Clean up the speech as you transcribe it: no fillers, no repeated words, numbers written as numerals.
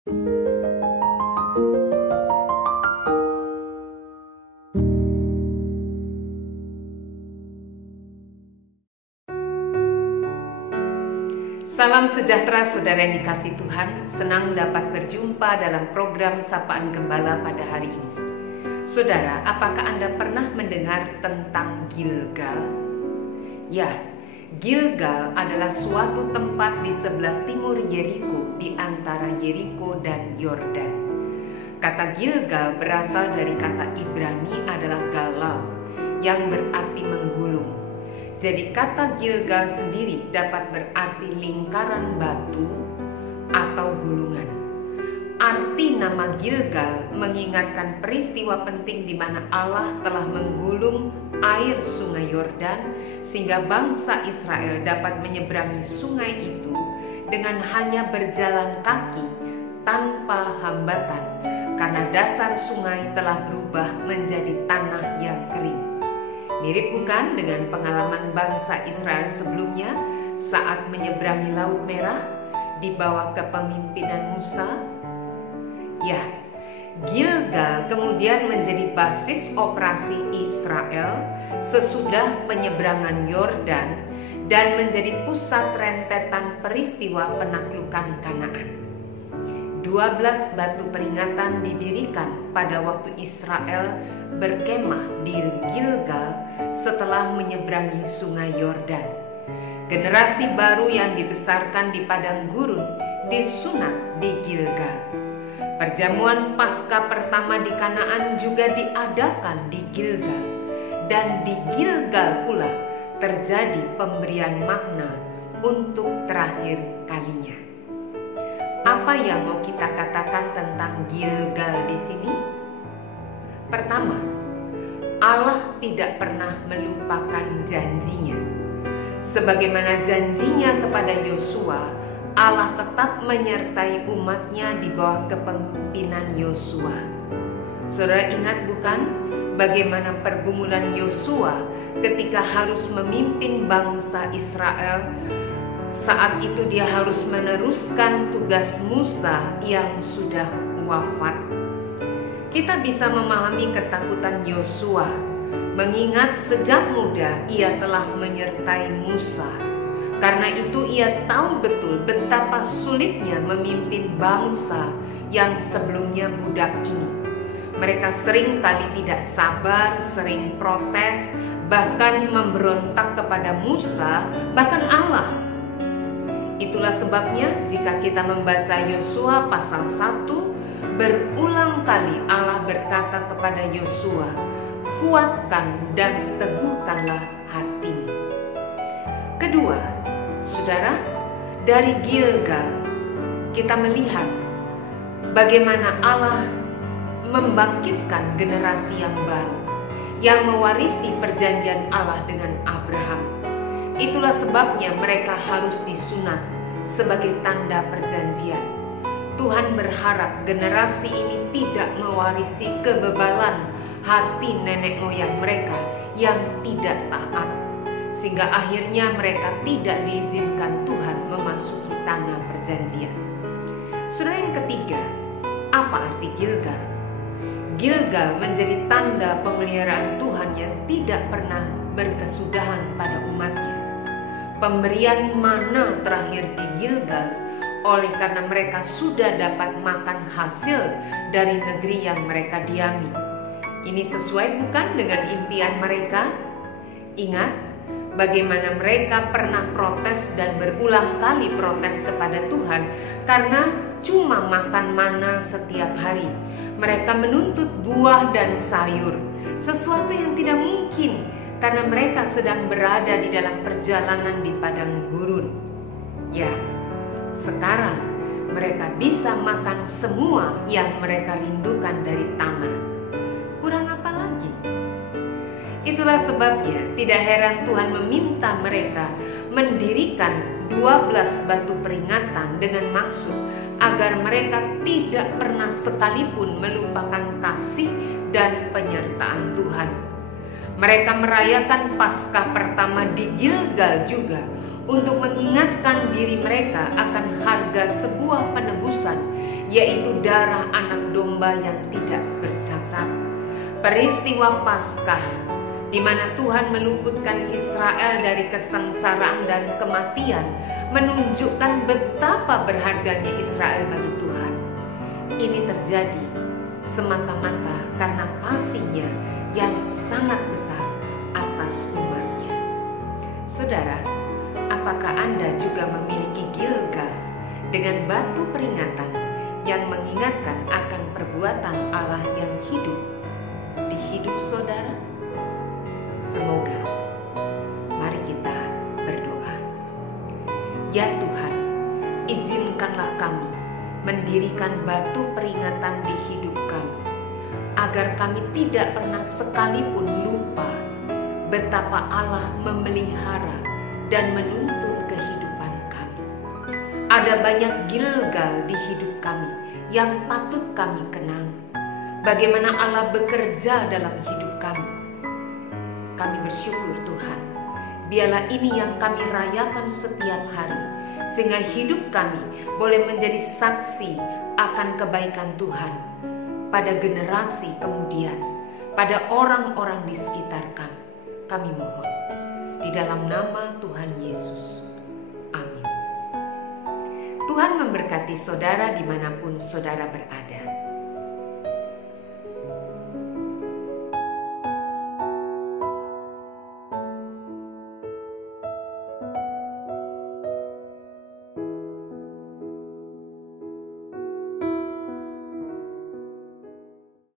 Salam sejahtera saudara yang dikasihi Tuhan, senang dapat berjumpa dalam program Sapaan Gembala pada hari ini. Saudara, apakah Anda pernah mendengar tentang Gilgal? Ya, Gilgal adalah suatu tempat di sebelah timur Yeriko, di antara Yeriko dan Yordan. Kata Gilgal berasal dari kata Ibrani adalah galau, yang berarti menggulung. Jadi kata Gilgal sendiri dapat berarti lingkaran batu atau gulungan. Arti nama Gilgal mengingatkan peristiwa penting di mana Allah telah menggulung air sungai Yordan sehingga bangsa Israel dapat menyeberangi sungai itu dengan hanya berjalan kaki tanpa hambatan karena dasar sungai telah berubah menjadi tanah yang kering. Mirip bukan dengan pengalaman bangsa Israel sebelumnya saat menyeberangi Laut Merah di bawah kepemimpinan Musa? Ya, Gilgal kemudian menjadi basis operasi Israel sesudah penyeberangan Yordan dan menjadi pusat rentetan peristiwa penaklukan Kanaan. 12 batu peringatan didirikan pada waktu Israel berkemah di Gilgal setelah menyeberangi sungai Yordan. Generasi baru yang dibesarkan di padang gurun disunat di Gilgal. Perjamuan Paskah pertama di Kanaan juga diadakan di Gilgal. Dan di Gilgal pula terjadi pemberian makna untuk terakhir kalinya. Apa yang mau kita katakan tentang Gilgal di sini? Pertama, Allah tidak pernah melupakan janjinya. Sebagaimana janjinya kepada Yosua, Allah tetap menyertai umatnya di bawah kepemimpinan Yosua. Saudara ingat bukan bagaimana pergumulan Yosua ketika harus memimpin bangsa Israel? Saat itu dia harus meneruskan tugas Musa yang sudah wafat. Kita bisa memahami ketakutan Yosua, mengingat sejak muda ia telah menyertai Musa. Karena itu ia tahu betul betapa sulitnya memimpin bangsa yang sebelumnya budak ini. Mereka sering kali tidak sabar, sering protes, bahkan memberontak kepada Musa, bahkan Allah. Itulah sebabnya jika kita membaca Yosua pasal 1, berulang kali Allah berkata kepada Yosua, kuatkan dan teguhkanlah hatimu. Kedua, saudara, dari Gilgal kita melihat bagaimana Allah membangkitkan generasi yang baru yang mewarisi perjanjian Allah dengan Abraham. Itulah sebabnya mereka harus disunat sebagai tanda perjanjian. Tuhan berharap generasi ini tidak mewarisi kebebalan hati nenek moyang mereka yang tidak taat, sehingga akhirnya mereka tidak diizinkan Tuhan memasuki tanah perjanjian. Saudara, yang ketiga, apa arti Gilgal? Gilgal menjadi tanda pemeliharaan Tuhan yang tidak pernah berkesudahan pada umatnya. Pemberian mana terakhir di Gilgal oleh karena mereka sudah dapat makan hasil dari negeri yang mereka diami. Ini sesuai bukan dengan impian mereka? Ingat bagaimana mereka pernah protes dan berulang kali protes kepada Tuhan karena cuma makan mana setiap hari. Mereka menuntut buah dan sayur, sesuatu yang tidak mungkin karena mereka sedang berada di dalam perjalanan di padang gurun. Ya, sekarang mereka bisa makan semua yang mereka rindukan dari tanah. Kurang apa lagi? Itulah sebabnya tidak heran Tuhan meminta mereka mendirikan 12 batu peringatan dengan maksud agar mereka tidak pernah sekalipun melupakan kasih dan penyertaan Tuhan. Mereka merayakan Paskah pertama di Gilgal juga untuk mengingatkan diri mereka akan harga sebuah penebusan yaitu darah anak domba yang tidak bercacat. Peristiwa Paskah di mana Tuhan meluputkan Israel dari kesengsaraan dan kematian menunjukkan betapa berharganya Israel bagi Tuhan. Ini terjadi semata-mata karena kasih-Nya yang sangat besar atas umat-Nya. Saudara, apakah Anda juga memiliki Gilgal dengan batu peringatan yang mengingatkan akan perbuatan Allah yang hidup di hidup saudara? Semoga. Mari kita berdoa. Ya Tuhan, izinkanlah kami mendirikan batu peringatan di hidup kami, agar kami tidak pernah sekalipun lupa betapa Allah memelihara dan menuntun kehidupan kami. Ada banyak Gilgal di hidup kami yang patut kami kenang. Bagaimana Allah bekerja dalam hidup kami. Kami bersyukur Tuhan, biarlah ini yang kami rayakan setiap hari, sehingga hidup kami boleh menjadi saksi akan kebaikan Tuhan pada generasi kemudian, pada orang-orang di sekitar kami. Kami mohon di dalam nama Tuhan Yesus. Amin. Tuhan memberkati saudara dimanapun saudara berada.